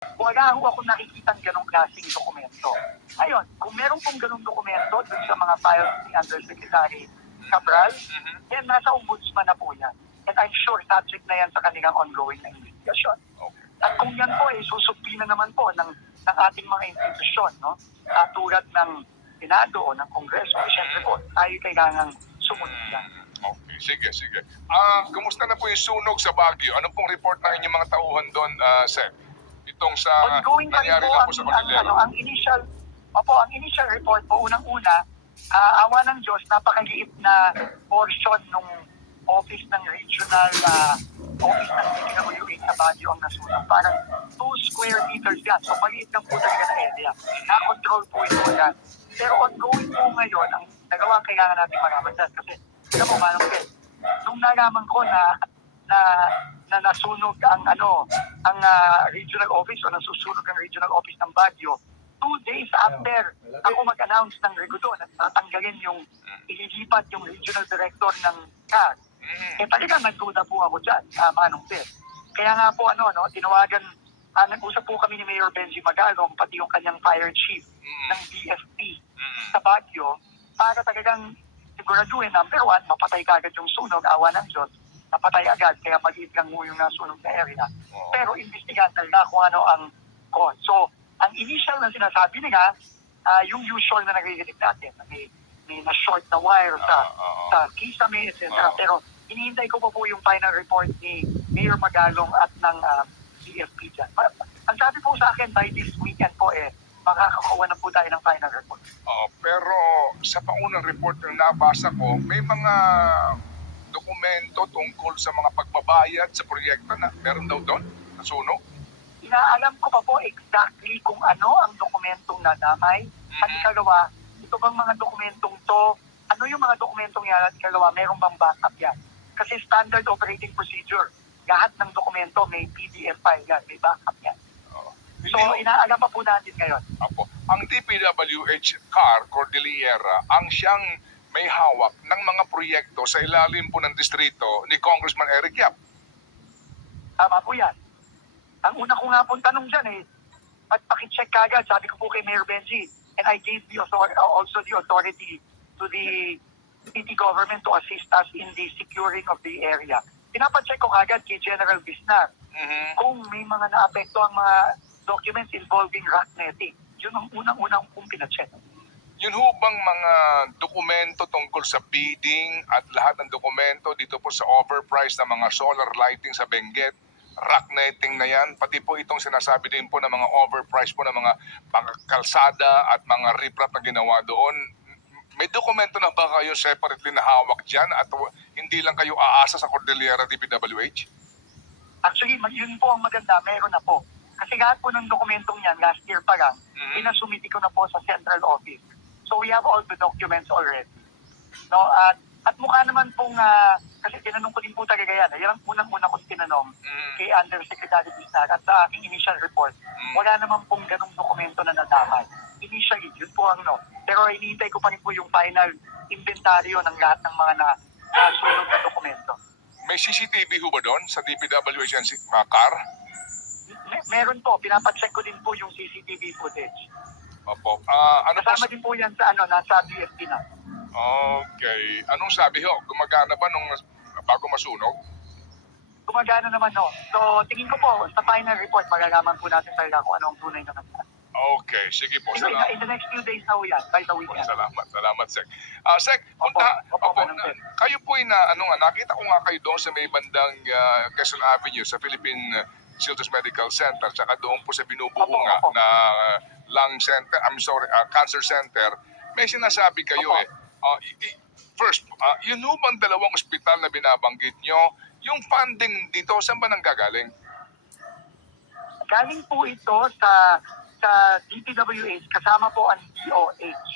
Wala ho ako nakikitang ganong klaseng dokumento. Ngayon, kung meron pong ganong dokumento dun sa mga files ni Undersecretary Cabral, then nasa ombudsman na po yan. And I'm sure subject na yan sa kanilang ongoing na investigation. Okay. At kung yan po ay susubpi na naman po ng ating mga institusyon, no? Tulad ng Senado o ng Kongreso, siyempre po, tayo kailangang sumunod yan. Okay, sige. Kumusta na po yung sunog sa Baguio? Ano pong report ng inyong mga tauhan doon, Seth? Itong sa Ongoing pa rin nangyari po lang po sa Cordillera. ang initial report po, unang-una, awa ng Diyos, napakaliit na portion ng office ng regional office ng DPWH sa Baguio ang nasunog. Parang 2 square meters yan. So, maliit lang po talaga na area. Na-control po ito yan. Pero ongoing po ngayon, ang nagawa kailangan natin malaman dyan. Kasi, alam mo, Manong Ben, nung nalaman ko na nasunog ang regional office o nasusunog ang regional office ng Baguio, 2 days after ako mag-announce ng Regulo at tatanggalin yung ililipat yung regional director ng CAR, talagang nagduda po ako dyan, Manong Ben. Kaya nga po, tinawagan, nag-usap po kami ni Mayor Benji Magalong, pati yung kanyang fire chief ng DFP sa Baguio, para talagang siguraduhin, number 1, mapatay kagad yung sunog, awa ng Diyos, napatay agad, kaya maliit lang mo yung nasunog na area. Pero imbestigahan talaga kung ano ang cause. So, ang initial na sinasabi nila, yung usual na naririnig natin, may na-short na wire sa kisame, etc. Pero hinihintay ko pa po yung final report ni Mayor Magalong at ng DFP dyan. Ang sabi po sa akin, by this weekend po, makakakuha na po tayo ng final report. Pero sa paunang report na nabasa ko, may mga dokumento tungkol sa mga pagbabayad sa proyekto na meron daw doon, nasunog. Inaalam ko pa po exactly kung ano ang dokumentong nadamay. At ikalawa, ito bang mga dokumentong to, ano yung mga dokumentong yan at ikalawa, meron bang backup yan? Kasi standard operating procedure, lahat ng dokumento may PDF file yan, may backup yan. So, inaalam pa po natin ngayon. Apo, ang DPWH CAR Cordillera ang siyang may hawak ng mga proyekto sa ilalim po ng distrito ni Congressman Eric Yap. Tama po yan. Ang una ko nga pong tanong dyan at pakicheck kagad, sabi ko po kay Mayor Benji, and I gave also the authority to the city government to assist us in the securing of the area. Pinapacheck ko kagad kay General Bisnar kung may mga naapekto ang mga documents involving rock netting. Yun ang unang-unang kong pinacheck. Yun ho bang mga dokumento tungkol sa bidding at lahat ng dokumento dito po sa overprice ng mga solar lighting sa Benguet, rock netting na yan, pati po itong sinasabi din po ng mga overprice po ng mga kalsada at mga riprap na ginawa doon, may dokumento na ba kayo separately na hawak dyan at hindi lang kayo aasa sa Cordillera DPWH? Actually, yun po ang maganda, meron na po. Kasi lahat po ng dokumentong yan, last year pa lang, pinasumiti ko na po sa central office. So we have all the documents already. No, at mukha naman pong, kasi tinanong ko din po talaga yan. Yan ang unang-una kong tinanong kay Undersecretary Bisnar at sa aking initial report. Wala naman pong ganong dokumento na nadamay. Initially, yun po ang no. Pero hinihintay ko pa rin po yung final inventaryo ng lahat ng mga nasunog na dokumento. May CCTV ho ba doon sa DPWH and CAR? Meron po, pinapacheck ko din po yung CCTV footage. Opo. Kasama din po yan sa nasa DFP na. Okay. Anong sabi ho? Gumagana ba nung bago masunog? Gumagana naman So tingin ko po, sa final report, malalaman po natin talaga kung anong tunay na nangyari. Okay, sige po. In the next few days na po yan, by the weekend. Salamat, Sek. Sek, kayo po nakita ko nga kayo doon sa may bandang Quezon Avenue sa Philippine Children's Medical Center, tsaka doon po sa binubuo na cancer center. May sinasabi kayo first, yun ho bang dalawang ospital na binabanggit nyo, yung funding dito, saan ba nanggagaling? Galing po ito sa DPWH, kasama po ang DOH.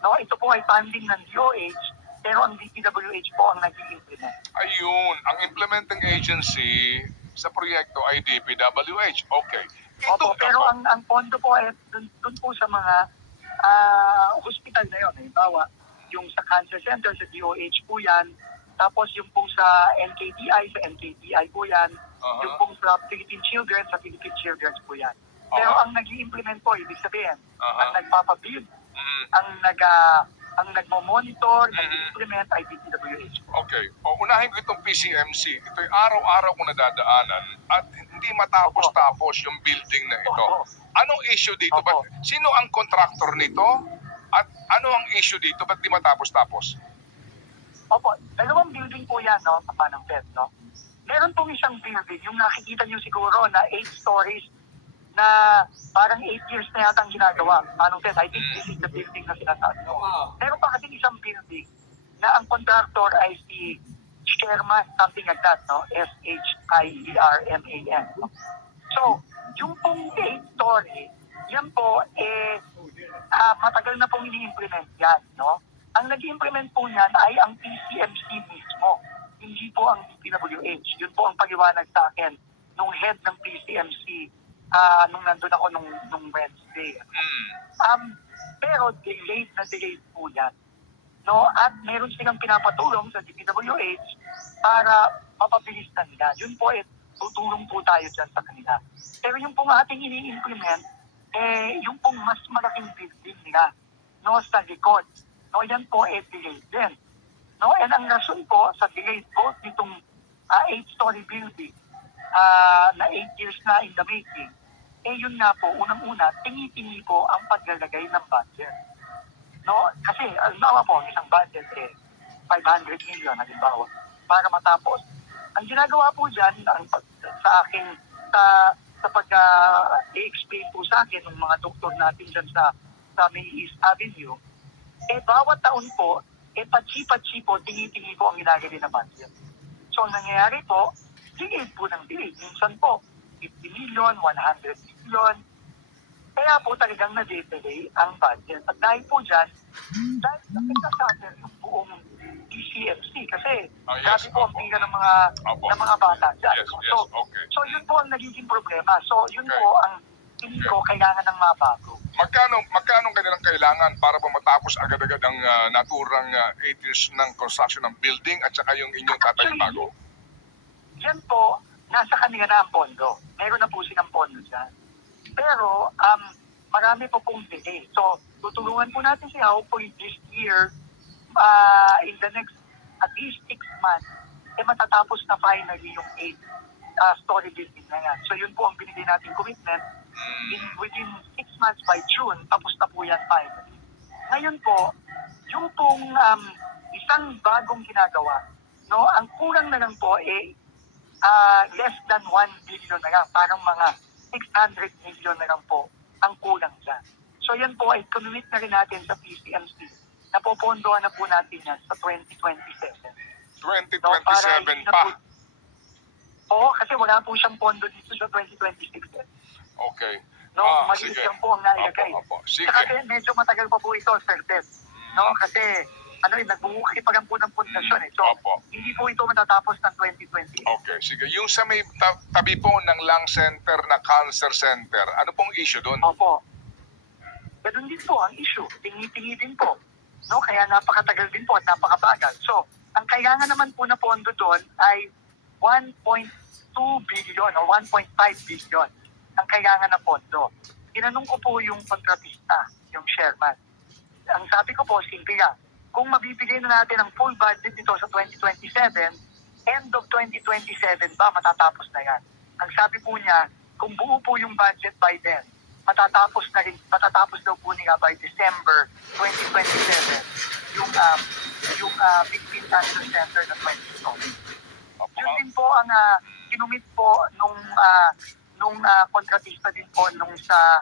No, ito po ay funding ng DOH, pero ang DPWH po ang nag-i-implement. Ayun, ang implementing agency sa proyekto ay DPWH. Okay. Pero ang pondo po ay dun po sa mga hospital na yun. Halimbawa, yung sa Cancer Center, sa DOH po yan. Tapos yung po sa NKTI po yan. Yung pong sa Philippine Children, sa Philippine Children's po yan. Pero Oo. ang nag-i-implement po, ibig sabihin, Aha. ang nagpapabuild, Mm. ang nagmo-monitor, nag-implement ay DPWH. Okay. O, unahin ko itong PCMC. Ito'y araw-araw ko nadadaanan at hindi matapos-tapos yung building na ito. Opo. Anong issue dito? Opo. Sino ang contractor nito? At ano ang issue dito? Ba't di matapos-tapos? Opo, dalawang building po yan, no, Manang Ted, no? Meron pong isang building, yung nakikita niyo siguro na 8 stories na parang 8 years na yata ang ginagawa. Manong Ted, I think this is the building na sinasabi mo. Meron pa kasi isang building na ang contractor ay si Sherman, something like that, no? Sherman. No? So, yung pong 8 story, yan po, matagal na pong ini-implement yan, no? Ang nag-implement po niyan ay ang PCMC mismo, hindi po ang DPWH. Yun po ang paliwanag sa akin nung head ng PCMC nung nandun ako nung Wednesday. Pero delayed po yan. No? At meron silang pinapatulong sa DPWH para mapabilis na nila. Yun po, tutulong po tayo dyan sa kanila. Pero yung pong ating ini-implement, yung pong mas malaking building nila, no, sa likod. No, yan po delayed din. No, and ang rason po sa delayed both nitong 8-story building na 8 years na in the making, yun nga po, unang-una, tingi-tingi po ang paglalagay ng budget. No, kasi, alam po, isang budget 500 million, halimbawa, para matapos. Ang ginagawa po dyan, sa akin, sa pag-i-explain po sa akin ng mga doktor natin dyan sa May East Avenue, bawat taon po, patsi-patsi po, tingi-tingi po ang ginagawa na budget. So, ang nangyayari po, delayed po ng delayed. Minsan po, 50 million, 100 million. Kaya po talagang na-delay ang budget. At dahil po dyan, dahil nagkasuffer yung buong PCMC. Kasi, grabe po ang pila ng mga bata dyan. Yes, okay. So, yun po ang nagiging problema. So, yun po ang tingin ko kailangan ng mabago. Magkano kanilang kailangan para pa matapos agad-agad ang naturang 8 years ng construction ng building at saka yung inyong tatayong bago? Yan po, nasa kanila na ang pondo. Meron na po silang pondo dyan. Pero, marami po pong delay. So, tutulungan po natin siya hopefully this year, in the next at least 6 months, matatapos na finally yung 8-story building na yan. So, yun po ang binigay natin commitment. Within 6 months by June, tapos na po yan finally. Ngayon po, yung pong isang bagong ginagawa, no, ang kulang na lang po less than 1 billion na lang, parang mga 600 million na lang po ang kulang dyan. So yan po ay commit na rin natin sa PCMC. Napopondohan na po natin yan sa 2027. 2027 no, pa? Oo, kasi wala po siyang pondo dito sa 2026. Okay. No, maliit sige. lang po ang nailagay. Opo. Sige. Kasi medyo matagal pa po ito, Sir Ted. No, kasi nagbubuki pa lang po ng pundasyon. So, Opo. hindi po ito matatapos ng 2028. Okay, sige. Yung sa may tabi po ng lung center na cancer center, ano pong issue doon? Opo. Ganun din po ang issue. Tingi-tingi din po. No, kaya napakatagal din po at napakabagal. So, ang kailangan naman po na pondo doon ay 1.2 billion o 1.5 billion ang kailangan na pondo. Tinanong ko po yung kontratista, yung Sherman. Ang sabi ko po, simple lang. Kung mabibigay na natin ang full budget nito sa 2027, end of 2027 ba, matatapos na yan. Ang sabi po niya, kung buo po yung budget by then, matatapos daw po nila by December 2027 yung 15 cancer center na 2020. Yun din po ang kinumit po nung kontratista din po nung sa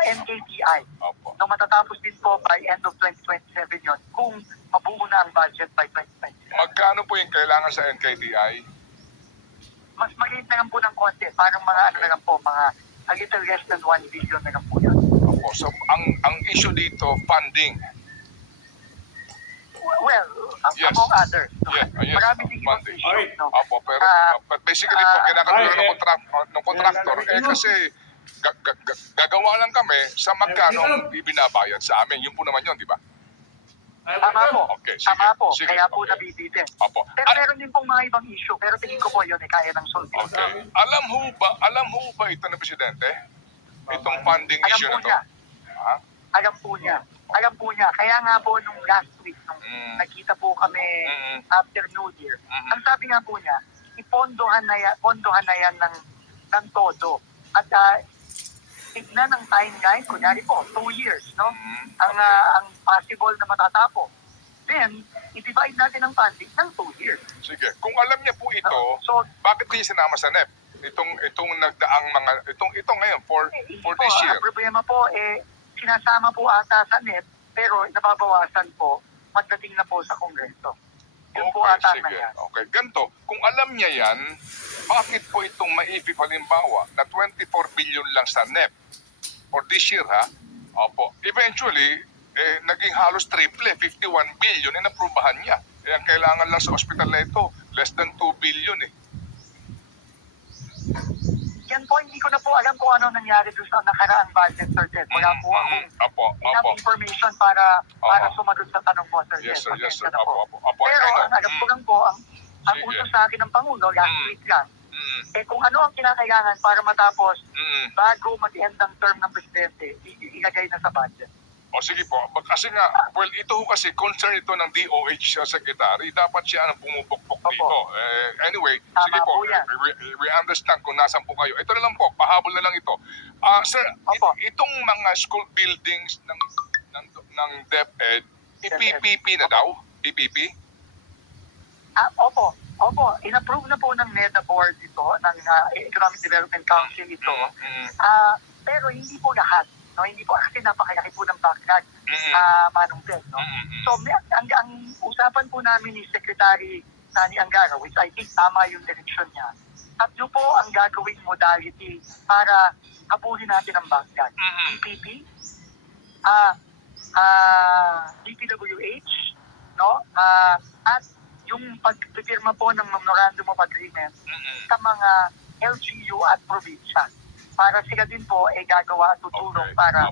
NKTI. Opo. No, matatapos din po by end of 2027 yun kung mabuo na ang budget by 2027. Magkano po yung kailangan sa NKTI? Mas maliit na lang po ng konti. Parang mga na lang po, mga a little less than 1 billion na lang po yan. Opo. So, ang issue dito, funding. Well, Yes. among others. No? Yes. Marami din ibang Funding. issue. No? Opo, pero but basically po, kinakatulong ng contractor, kasi gagawa lang kami sa magkano ang ibinabayad sa amin. Yun po naman yun, di ba? Tama po. Okay, sige. Tama po. Sige, Kaya po okay. nabibitin. Opo. Pero meron din pong mga ibang issue. Pero tingin ko po yun, kaya ng solve. Okay. Alam ho ba ito ng Presidente? Itong funding Alam issue po na to. niya. Ha? Alam po niya. Alam po niya. Kaya nga po nung last week, nung nakita po kami after New Year, ang sabi nga po niya, ipondohan na yan ng todo. At tignan ng timeline, kunyari po, 2 years, no? Ang possible na matatapos. Then, i-divide natin ang funding ng 2 years. Sige. Kung alam niya po ito, So, bakit niya sinama sa NEP? Itong nagdaang mga, ito ngayon, for hindi this po, year. ang problema po, sinasama po ata sa NEP, pero nababawasan po pagdating na po sa Kongreso. Yun po ata na sige. yan. Okay, ganito. Kung alam niya yan, bakit po itong maipip halimbawa na 24 billion lang sa NEP for this year, ha? Opo. Eventually, naging halos triple, 51 billion, inaprubahan niya. Ang kailangan lang sa ospital na ito, less than 2 billion eh. Yan po, hindi ko na po alam kung ano nangyari doon sa nakaraang budget, Sir Ted. Wala po akong Opo, enough opo. information para sumagot sa tanong mo, Sir Yes, Ted. sir, yes, sir. Pasensya na po. Opo. Pero I know. ang alam ko lang po, ang Sige. utos sa akin ng Pangulo last week lang, kung ano ang kinakailangan para matapos bago mag-end ang term ng Presidente, ilagay na sa budget. O sige po, kasi nga, well, ito ho kasi concern ito ng DOH Secretary, dapat siya ang bumubukbok dito. Anyway, Tama sige po, po yan. we understand kung nasan po kayo. Ito na lang po, pahabol na lang ito. Sir, Opo. itong mga school buildings ng DepEd, PPP na daw? PPP? Opo. In-approve na po ng NEDA board ito, ng Economic Development Council ito. Pero hindi po lahat. No, hindi po kasi napakalaki po ng backlog Manong Ted, no. So ang usapan po namin ni Secretary Sani Angara, which I think tama yung direction niya. Tatlo po ang gagawing modality para habulin natin ang backlog. PPP, DPWH, no? At yung pagpipirma po ng Memorandum of Agreement sa mga LGU at probinsya. Para sila din po gagawa at tutulong para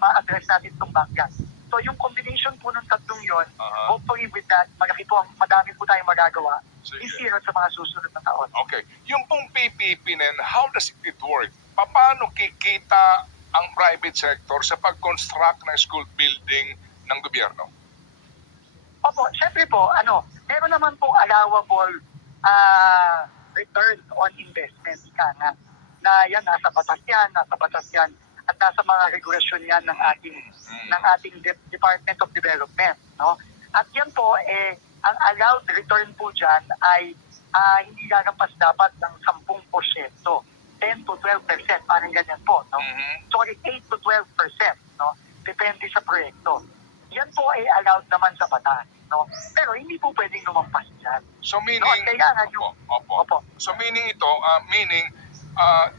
ma-address natin itong backlog. So yung combination po ng tatlong yon, hopefully with that, madami po tayong magagawa this year at sa mga susunod na taon. Okay. Yung pong PPP na yun, how does it work? Paano kikita ang private sector sa pag-construct ng school building ng gobyerno? Opo, syempre po, meron naman po allowable return on investment nga na yan, nasa batas yan, at nasa mga regulasyon yan ng ating Department of Development, no? At yan po, ang allowed return po dyan ay hindi lalampas dapat ng 10%, 10 to 12%, parang ganyan po, no? Sorry, 8 to 12%, no? Depende sa proyekto. Yan po ay allowed naman sa batas, no? Pero hindi po pwedeng lumampas dyan. So meaning, No, kailangan yung... Opo. So meaning ito,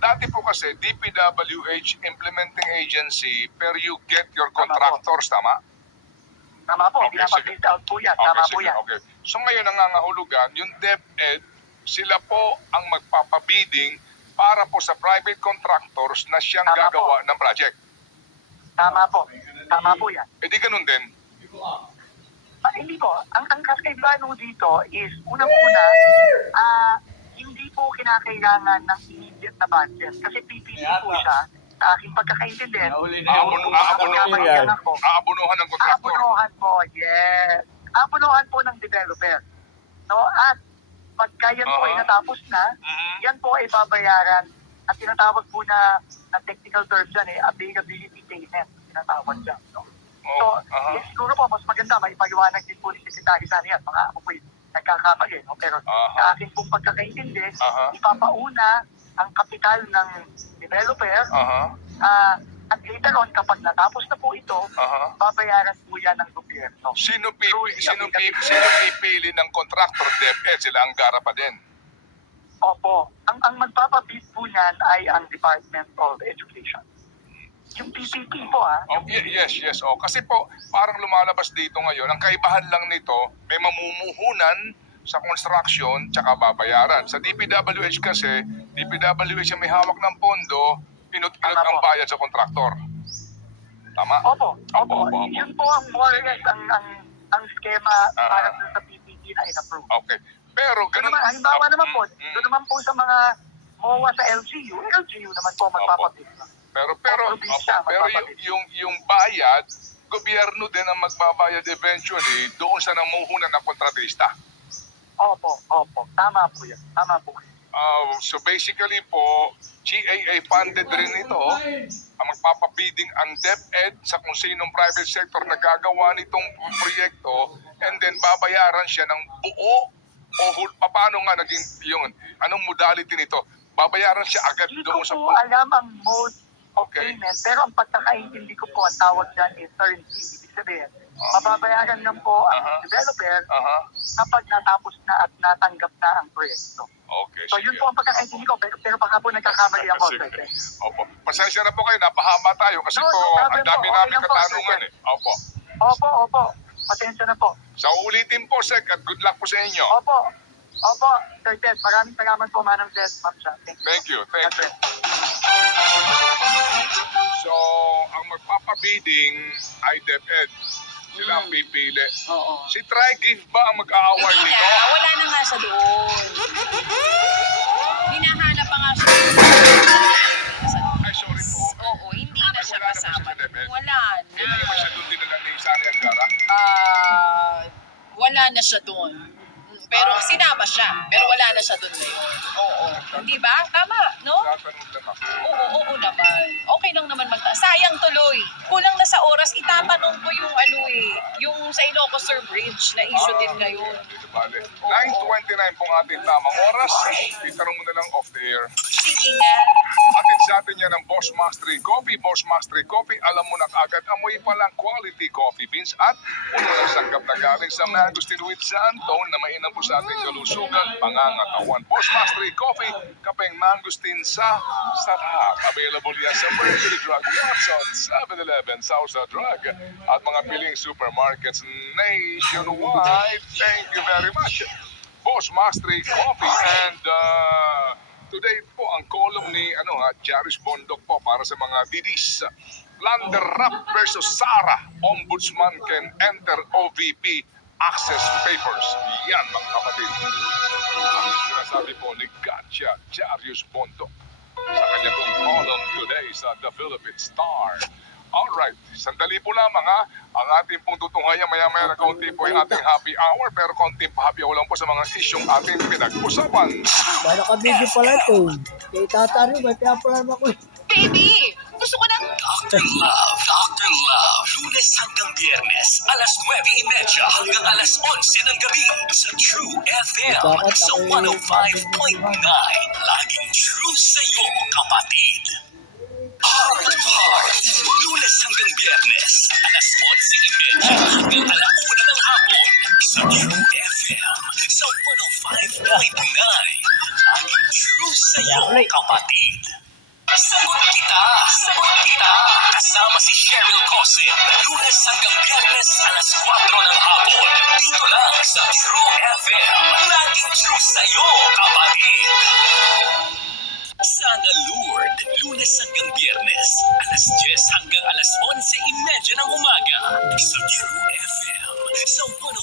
dati po kasi DPWH implementing agency, pero you get your contractors, tama? Tama po, Okay, pinapag-build out po yan. Tama po yan. Okay. So ngayon nangangahulugan, yung DepEd, sila po ang magpapabidding para po sa private contractors na siyang Tama gagawa ng project. Tama po. Tama po yan. E di ganun din. Hindi po. Ang kakaibahan mo dito is, unang-una, hindi po kinakailangan ng immediate na budget. Kasi PPP po siya, sa aking pagkakaintindihan. Aabunuhan ng kontraktor. Aabunuhan po, yes. Aabunuhan po ng developer. No? At pagka yan po ay natapos na, yan po ay babayaran at tinatawag po na technical terms yan, availability payment, tinatawag dyan. No? So, siguro po, mas maganda, may paliwanag din po ni Secretary Sani yan, mga ako po nagkakamali, no? Pero sa akin pong pagkakaintindi, ipapauna ang kapital ng developer, at later on, kapag natapos na po ito, babayaran po yan ng gobyerno. Sino pipili ng contractor? DepEd, sila ang gara pa din. Opo. Ang magpapabid po niyan ay ang Department of Education. Yung PPP po, Yes. Kasi po, parang lumalabas dito ngayon, ang kaibahan lang nito, may mamumuhunan sa construction tsaka babayaran. Sa DPWH kasi, DPWH ang may hawak ng pondo, pinut-pinut ang bayad sa kontraktor. Tama? Opo. Yun po ang more or less ang schema para sa PPP na in-approve. Okay. Pero ganun... Halimbawa naman po, doon naman po sa mga MOA sa LGU naman po magpapabid. Pero probinsya, pero magpapabili. yung bayad, gobyerno din ang magbabayad eventually doon sa namuhunan na kontratista. Opo. Tama po yan. Tama po. So basically po, GAA funded rin ito. Ang magpapabidding ang DepEd sa kung sinong private sector na gagawa nitong proyekto, and then babayaran siya ng buo o paano nga naging yun? Anong modality nito? Babayaran siya agad Hindi doon ko sa po alam ang mode of Okay. payment, pero ang pagkakaintindi ko po, ang tawag dyan is turnkey. Ibig sabihin, mababayaran lang po ang developer kapag natapos na at natanggap na ang proyekto. Okay, So yun po ang pagkakaintindi ko, pero baka po nagkakamali ako. Sige. Opo. Pasensya na po kayo, napahaba tayo kasi No, po no problem ang dami po. Okay namin lang po, katanungan Sir. eh. Opo. Opo. Pasensya na po. Sa ulitin po, Sek, at good luck po sa inyo. Opo, Sir Ted. Maraming salamat po, Manang Ted. Ma'am Siya. Thank you. So, ang magpapabidding ay DepEd. Sila ang pipili. Oo. Si TriGive ba ang mag-a-award Hindi nito? na, wala na nga siya doon. Hinahanap pa nga siya. Ay, sorry po. Oo, hindi na siya Wala na ba siya kasama. sa DepEd? Wala Hindi naman na. siya doon dinala ni Sani Angara. Wala na siya doon. Pero sinama siya. Pero wala na siya doon ngayon. Oo. Hindi ba? Tama, no? Tatanong lang ako. Oo naman. Okay lang naman sayang tuloy. Kulang na sa oras. Itatanong ko yung yung sa Ilocos Sur Bridge na issue din ngayon. Dito bale. 9:29 pong ating tamang oras. Itanong mo na lang off the air. Sige nga. Atid sa atin yan ng Boss Mastery Coffee. Boss Mastery Coffee, alam mo na kagad, amoy pa lang quality coffee beans at puno ng sanggap na galing sa Mangosteen with Santone na mainam po sa ating kalusugan, pangangatawan. Boss Mastery Coffee, kapeng Mangosteen sa sarap. Available yan sa Mercury Drug, Watson, 7-Eleven, Sausa Drug, at mga piling supermarkets nationwide. Thank you very much. Boss Mastery Coffee, and today po ang column ni Jaris Bondok po para sa mga didis. Lander Rap versus Sara. Ombudsman can enter OVP access papers. Yan mga kapatid. Ang sinasabi po ni Katya Jarius Bondok sa kanya pong column today sa The Philippine Star. Alright, sandali po lamang ha. Ang ating pong tutunghayan maya-maya na kaunti po yung ating happy hour, pero kaunting pa-happy hour lang po sa mga isyong ating pinag-usapan. Bala ka video pala ito. Kaya tatari, may pinapalan ako. Baby! Gusto ko ng... Dr. Love, Lunes hanggang Biyernes, alas 9:30 hanggang alas 11 ng gabi sa True FM sa 105.9. Laging true sa'yo, kapatid. Heart to Heart, Lunes hanggang Biyernes, alas 11:30 hanggang alas 1 ng hapon sa True FM sa 105.9. Laging true sa'yo, kapatid. Sagot kita. Kasama si Cheryl Cosin, Lunes hanggang Biyernes, alas 4 ng hapon. Dito lang sa True FM. Laging true sa'yo, kapatid. Sana Lord, Lunes hanggang Biyernes, alas 10 hanggang alas 11:30 ng umaga. Sa True FM, sa 105.9.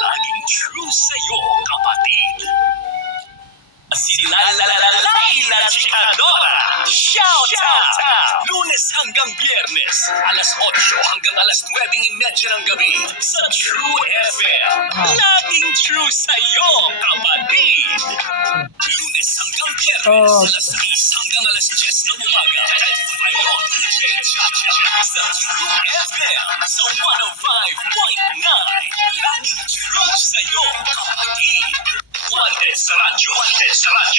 Laging true sa'yo, kapatid. Si Laila Chikadora. Shout out! Lunes hanggang Biyernes, alas 8 hanggang alas 9:30 ng gabi sa True FM. Laging true sa'yo, kapatid. Lunes hanggang Biyernes, alas 6 hanggang alas 10 ng umaga. Ayon DJ Chacha sa True FM sa 105.9. Laging true sa'yo, kapatid. Juantes sa radyo.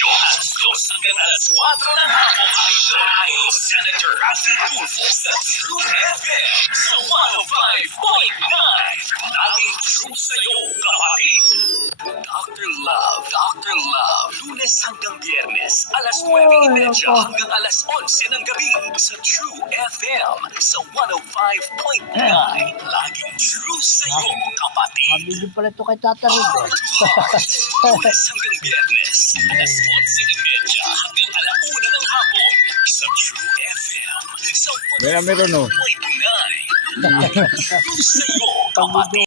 At close hanggang alas 4 ng hapon. Idol Senator Rafi Tulfo sa True FM sa 105.9. Laging true sa'yo, kapatid. Dr. Love, Lunes hanggang Biyernes, alas 9:30 hanggang alas 11 ng gabi sa True FM sa 105.9. Laging true sa'yo, kapatid. Video pala ito kay tatari. Heart to Heart, Lunes hanggang Biyernes, alas 11:30 hanggang alas 1 ng hapon sa True FM sa 105.9. Laging true sa'yo, kapatid.